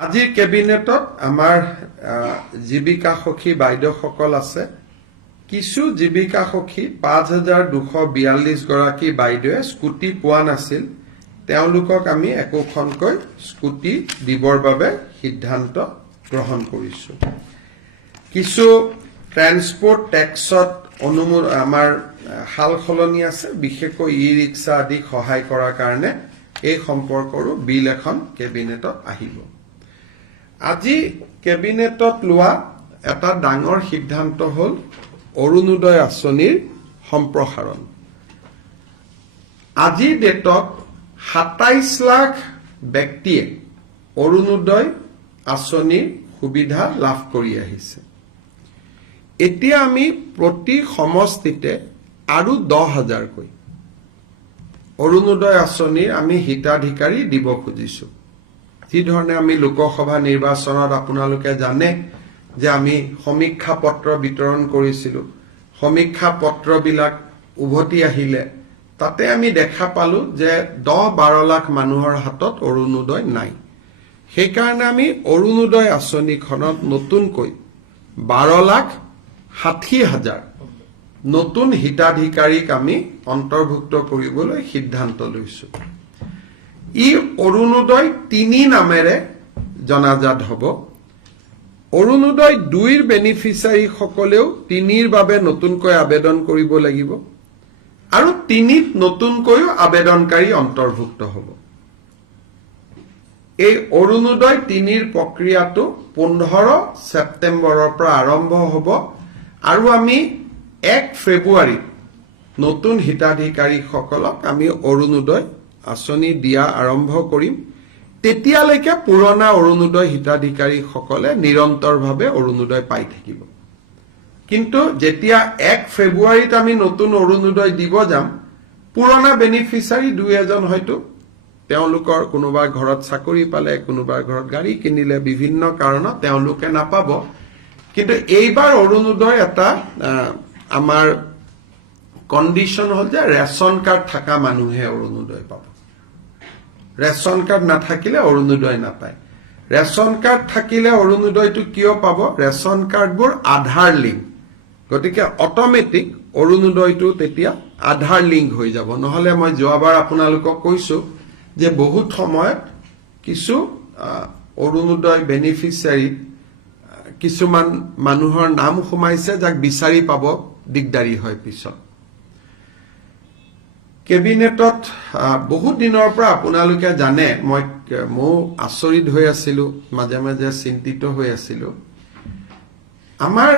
আজিৰ কেবিনেটত আমাৰ জীৱিকা সখী বাইদেউসকল আছে। কিছু জীৱিকা সখী ৫,২৪২ গৰাকী বাইদেৱে স্কুটি পোৱা নাছিল। তেওঁলোকক আমি একোখনকৈ স্কুটি দিবৰ বাবে সিদ্ধান্ত গ্ৰহণ কৰিছো। কিছু ট্ৰান্সপোৰ্ট টেক্সত আমাৰ হাল সলনি আছে, বিশেষকৈ ই-ৰিক্সা আদি সহায় কৰাৰ কাৰণে এই সম্পৰ্কৰো বিল এখন কেবিনেটত আহিব। আজি কেবিনেটত লোৱা এটা ডাঙৰ সিদ্ধান্ত হ'ল অৰুণোদয় আঁচনিৰ সম্প্ৰসাৰণ। আজিৰ ডেটত ২৭ লাখ ব্যক্তিয়ে অৰুণোদয় আঁচনিৰ সুবিধা লাভ কৰি আহিছে। এতিয়া আমি প্ৰতি সমষ্টিতে আৰু ১০,০০০কৈ অৰুণোদয় আঁচনিৰ আমি হিতাধিকাৰী দিব খুজিছো। যি ধৰণে আমি লোকসভা নিৰ্বাচনত আপোনালোকে জানে যে আমি সমীক্ষা পত্ৰ বিতৰণ কৰিছিলো। সমীক্ষা পত্ৰবিলাক উভতি আহিলে তাতে আমি দেখা পালো যে ১০-১২ লাখ মানুহৰ হাতত অৰুণোদয় নাই। সেইকাৰণে আমি অৰুণোদয় আঁচনিখনত নতুনকৈ ১২,৬০,০০০ নতুন হিতাধিকাৰীক আমি অন্তৰ্ভুক্ত কৰিবলৈ সিদ্ধান্ত লৈছো। ই অৰুণোদয় ৩ নামেৰে জনাজাত হ'ব। অৰুণোদয় ২ৰ বেনিফিচিয়াৰীসকলেও ৩ৰ বাবে নতুনকৈ আবেদন কৰিব লাগিব আৰু ৩ত নতুনকৈও আবেদনকাৰী অন্তৰ্ভুক্ত হ'ব। এই অৰুণোদয় ৩ৰ প্ৰক্ৰিয়াটো ১৫ ছেপ্টেম্বৰৰ পৰা আৰম্ভ হ'ব আৰু আমি ১ ফেব্ৰুৱাৰীত নতুন হিতাধিকাৰীসকলক আমি অৰুণোদয় আঁচনি দিয়া আৰম্ভ কৰিম। তেতিয়ালৈকে পুৰণা অৰুণোদয় হিতাধিকাৰীসকলে নিৰন্তৰভাৱে অৰুণোদয় পাই থাকিব। কিন্তু যেতিয়া ১ ফেব্ৰুৱাৰীত আমি নতুন অৰুণোদয় দিব যাম, পুৰণা বেনিফিচিয়াৰী ২-এজন হয়তো তেওঁলোকৰ কোনোবাৰ ঘৰত চাকৰি পালে, কোনোবাৰ ঘৰত গাড়ী কিনিলে, বিভিন্ন কাৰণত তেওঁলোকে নাপাব। কিন্তু এইবাৰ অৰুণোদয় এটা আমাৰ কণ্ডিশ্যন হ'ল যে ৰেচন কাৰ্ড থকা মানুহে অৰুণোদয় পাব। ৰেচন কাৰ্ড নাথাকিলে অৰুণোদয় নাপায়। ৰেচন কাৰ্ড থাকিলে অৰুণোদয়টো কিয় পাব? ৰেচন কাৰ্ডবোৰ আধাৰ লিংক, গতিকে অট'মেটিক অৰুণোদয়টো তেতিয়া আধাৰ লিংক হৈ যাব। নহ'লে মই যোৱাবাৰ আপোনালোকক কৈছো যে বহুত সময়ত কিছু অৰুণোদয় বেনিফিচিয়াৰীত কিছুমান মানুহৰ নাম সোমাইছে যাক বিচাৰি পাব দিগদাৰী হয় পিছত। কেবিনেটত বহুত দিনৰ পৰা আপোনালোকে জানে ময়ো আচৰিত হৈ আছিলো, মাজে মাজে চিন্তিত হৈ আছিলো। আমাৰ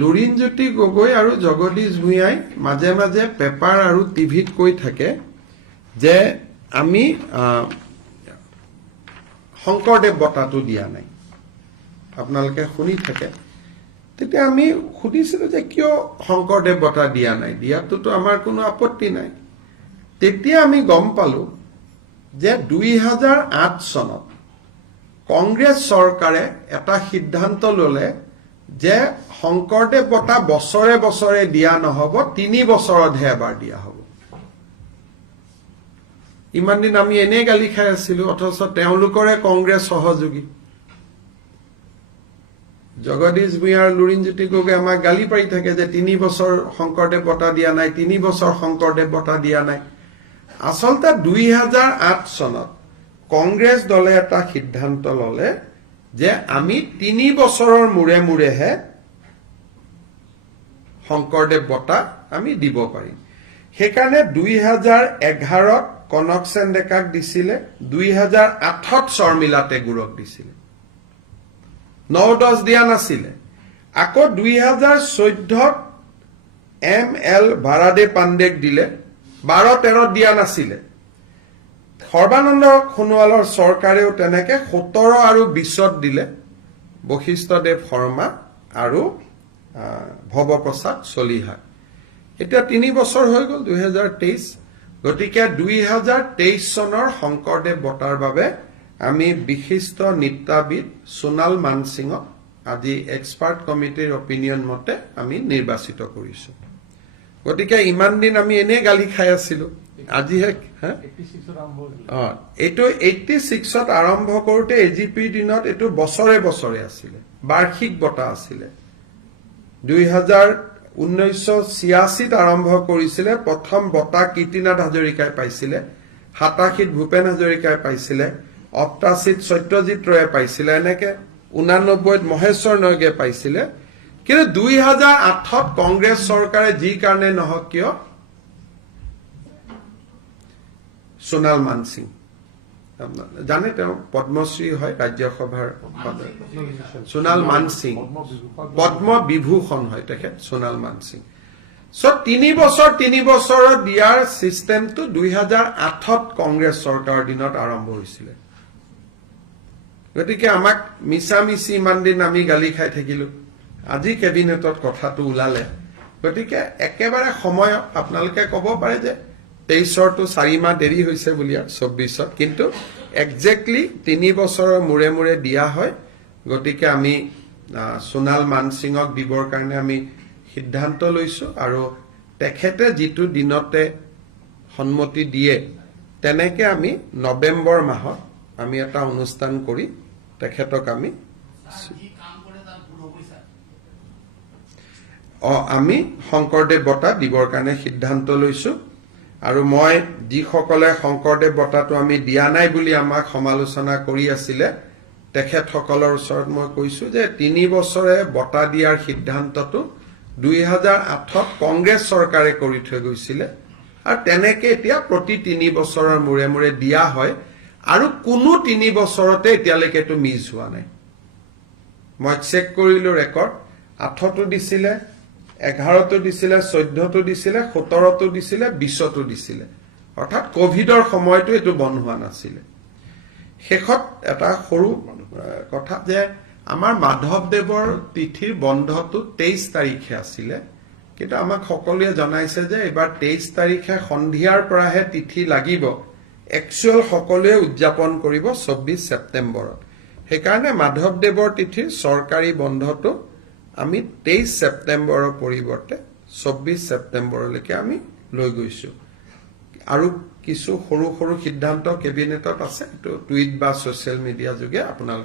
লুৰিণজ্যোতি গগৈ আৰু জগদীশ ভূঞাই মাজে মাজে পেপাৰ আৰু টিভিত কৈ থাকে যে আমি শংকৰদেৱ বঁটাটো দিয়া নাই। আপোনালোকে শুনি থাকে। তেতিয়া আমি সুধিছিলো যে কিয় শংকৰদেৱ বঁটা দিয়া নাই, দিয়াটোতো আমাৰ কোনো আপত্তি নাই। তেতিয়া আমি গম পালো যে ২০০৮ চনত কংগ্ৰেছ চৰকাৰে এটা সিদ্ধান্ত ললে যে শংকৰদেৱ বঁটা বছৰে বছৰে দিয়া নহব, ৩ বছৰতহে এবাৰ দিয়া হ'ব। ইমান দিন আমি এনেই গালি খাই আছিলো, অথচ তেওঁলোকৰে কংগ্ৰেছ সহযোগী জগদীশ ভূঞা আৰু লুৰিণজ্যোতি গগৈ আমাক গালি পাৰি থাকে যে ৩ বছৰ শংকৰদেৱ বঁটা দিয়া নাই, ৩ বছৰ শংকৰদেৱ বঁটা দিয়া নাই। আচলতে ২০০৮ চনত কংগ্ৰেছ দলে এটা সিদ্ধান্ত ললে যে আমি ৩ বছৰৰ মূৰে মূৰেহে শংকৰদেৱ বঁটা আমি দিব পাৰিম। সেইকাৰণে ২০১১ত কনক সেন ডেকাক দিছিলে, ২০০৮ত শৰ্মিলা টেগুৰক দিছিলে, ৯-১০ দিয়া নাছিলে। আকৌ ২০১৪ত ML ভাৰাদে পাণ্ডেক দিলে, ১২-১৩ত দিয়া নাছিলে। সৰ্বানন্দ সোণোৱালৰ চৰকাৰেও তেনেকে ১৭ আৰু ২০ত দিলে, বশিষ্ঠদেৱ শৰ্মা আৰু ভৱপ্ৰসাদ চলিহা। এতিয়া ৩ বছৰ হৈ গ'ল, ২০২৩। গতিকে ২০২৩ চনৰ শংকৰদেৱ বঁটাৰ বাবে আমি বিশিষ্ট নৃত্যবিদ সোণাল মানসিঙক আজি এক্সপাৰ্ট কমিটিৰ অপিনিয়ন মতে আমি নিৰ্বাচিত কৰিছো। গতিকে ইমান দিন আমি এনেই গালি খাই আছিলো, আজিহে এইটো 86ত আৰম্ভ কৰোঁতে এজিপিৰ দিনত এইটো বছৰে বছৰে আছিলে, বাৰ্ষিক বঁটা আছিলে। 1986ত আৰম্ভ কৰিছিলে। প্ৰথম বঁটা কীৰ্তিনাথ হাজৰিকাই পাইছিলে, 87ত ভূপেন হাজৰিকাই পাইছিলে, 88ত সত্যজিৎ ৰয়ে পাইছিলে, এনেকে 89ত মহেশ্বৰ নয়গে পাইছিলে। কিন্তু 2008ত কংগ্ৰেছ চৰকাৰে যি কাৰণে নহওক কিয় সোণাল মানসিং জানে, তেওঁ পদ্মশ্ৰী হয়, ৰাজ্যসভাৰ সোণাল মানসিং, পদ্ম বিভূষণ হয় তেখেত সোণাল মানসিং। চ' 3 বছৰত দিয়াৰ চিষ্টেমটো 2008ত কংগ্ৰেছ চৰকাৰৰ দিনত আৰম্ভ হৈছিলে। গতিকে আমাক মিছামিছি ইমান দিন আমি গালি খাই থাকিলো, আজি কেবিনেটত কথাটো ওলালে। গতিকে একেবাৰে সময় আপোনালোকে ক'ব পাৰে যে 23ৰটো 4 মাহ দেৰি হৈছে বুলি, 24ত কিন্তু একজেক্টলি 3 বছৰৰ মূৰে মূৰে দিয়া হয়। গতিকে আমি সোণাল মানসিঙক দিবৰ কাৰণে আমি সিদ্ধান্ত লৈছো, আৰু তেখেতে যিটো দিনতে সন্মতি দিয়ে তেনেকে আমি নৱেম্বৰ মাহত আমি এটা অনুষ্ঠান কৰি তেখেতক আমি শংকৰদেৱ বঁটা দিবৰ কাৰণে সিদ্ধান্ত লৈছো। আৰু মই যিসকলে শংকৰদেৱ বঁটাটো আমি দিয়া নাই বুলি আমাক সমালোচনা কৰি আছিলে, তেখেতসকলৰ ওচৰত মই কৈছো যে 3 বছৰে বঁটা দিয়াৰ সিদ্ধান্তটো 2008ত কংগ্ৰেছ চৰকাৰে কৰি থৈ গৈছিলে, আৰু তেনেকে এতিয়া প্ৰতি 3 বছৰৰ মূৰে মূৰে দিয়া হয়, আৰু কোনো 3 বছৰতে এতিয়ালৈকে এইটো মিছ হোৱা নাই। মই চেক কৰিলো ৰেকৰ্ড, 8তো দিছিলে, 11তো দিছিলে, 14তো দিছিলে, 17তো দিছিলে, 20তো দিছিলে। অৰ্থাৎ কোভিডৰ সময়তো এইটো বন্ধ হোৱা নাছিলে। শেষত এটা সৰু কথা যে আমাৰ মাধৱদেৱৰ তিথিৰ বন্ধটো 23 তাৰিখে আছিলে, কিন্তু আমাক সকলোৱে জনাইছে যে এইবাৰ 23 তাৰিখে সন্ধিয়াৰ পৰাহে তিথি লাগিব, একচুৱেল সকলোৱে উদযাপন কৰিব 24 ছেপ্টেম্বৰত। সেইকাৰণে মাধৱদেৱৰ তিথিৰ চৰকাৰী বন্ধটো আমি 23 ছেপ্টেম্বৰৰ পৰিৱৰ্তে 24 ছেপ্টেম্বৰলৈকে আমি লৈ গৈছো। আৰু কিছু সৰু সৰু সিদ্ধান্ত কেবিনেটত আছে, এইটো টুইট বা ছচিয়েল মিডিয়া যোগে আপোনালোকে